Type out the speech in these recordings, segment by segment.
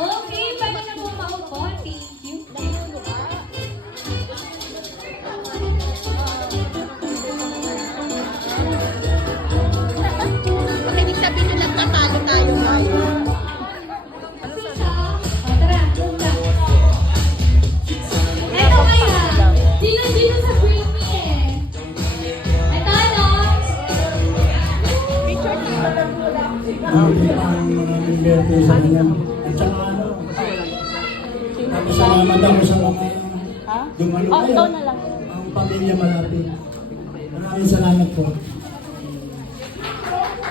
Okay, pwede na po maupo. Thank you. Makinig sabihin nyo lang natalo tayo, guys. Tara, punta. Eto kaya, dino sa creamy eh. Eto ano? Maraming birthday sa kanya. At saka ano, salamat ako sa mga dumalo kayo. Ang pamilya malapit. Maraming salamat po.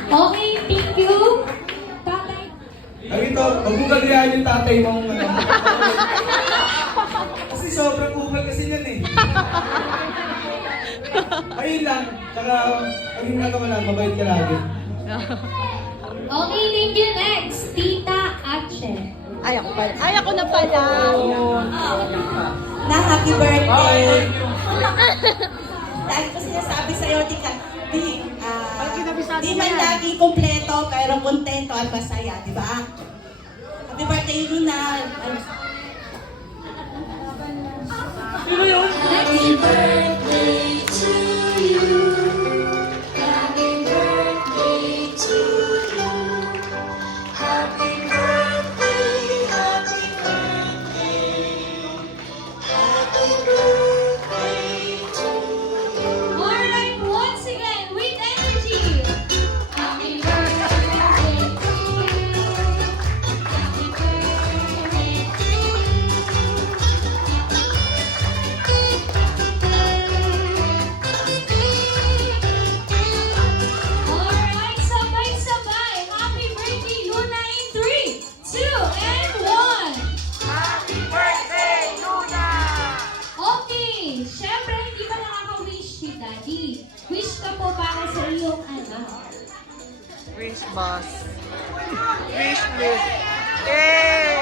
Okay, thank you. Tatay. Ang ito, magugalihan yung tatay mong ano. Kasi sobrang ugal kasi yan eh. Ayun lang, tsaka pag yung nagawa lang, mabait ka lagi. Okay, thank you. Next, Tita Ache. Ay, ako pala. Ay, ako na pala. Na happy birthday. Dahil ko sinasabi sa'yo, di man lagi kompleto, pero kontento at masaya, di ba? Happy birthday, Luna. Happy birthday to you. Happy birthday to you. Happy birthday, happy birthday. Happy birthday to you. Alright, once again, with energy. Happy birthday to you. Happy birthday to Alright, sabay-sabay. Happy birthday, Luna, in 3, 2, and 1. Happy birthday, Luna! Okay, syempre hindi pa nakaka-wish si Daddy. Wish ka po para sa iyong anak. Wish, boss. Wish, wish. Yay!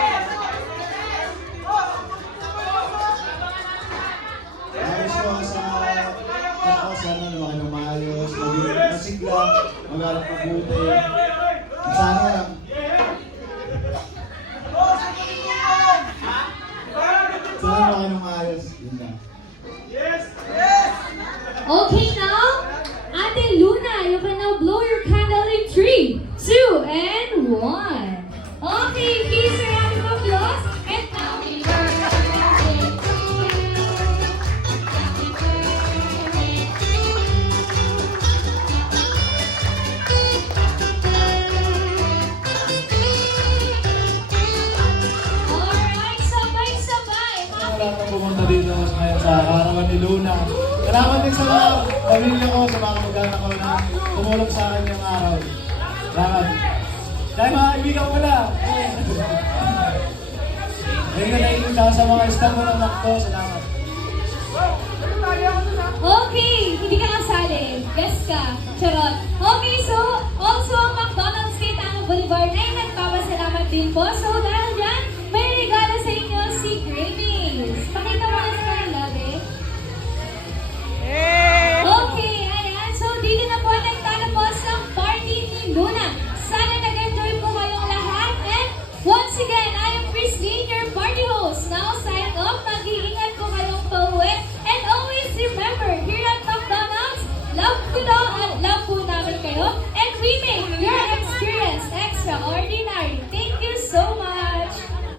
Ayos ko sa ako sana lumaki ng maayos, maging masigla, mag-arap mabuti. Sana lang. Sana lumaki ng maayos. Yun lang. Okay now, Ate Luna, you can now blow your candle in 3, 2, and 1. Okay, please a round of applause. And happy birthday to you. Happy birthday to you. Alright, sabay-sabay. Happy Wala nang pumunta dito ngayon sa arawan ni Luna. Salamat din sa mga pamilya ko, sa mga kamag-anak ko na tumulong sa akin yung araw. Salamat. Dahil mga kaibigan ko na. Ayun na nainin sa mga staff mo ng Macdo. Salamat. Okay, hindi ka kasali. Guest ka. Charot. Okay, so, also ang McDonald's kay Tango Boulevard ay nagpapasalamat din po. So, dahil dyan, may regalo sa inyo si Grammys. Pakita mo na sa kanila, eh. Yay! Okay, ayan. So, dito na po nagtatapos ang party ni Luna. Sana nag-enjoy po kayong lahat. And once again, I am Christine, your party host. Now, sign off. Mag-iingat po kayong pauwi. And always remember, here at McDonald's, love ko daw at love po namin kayo. And we make your experience extraordinary.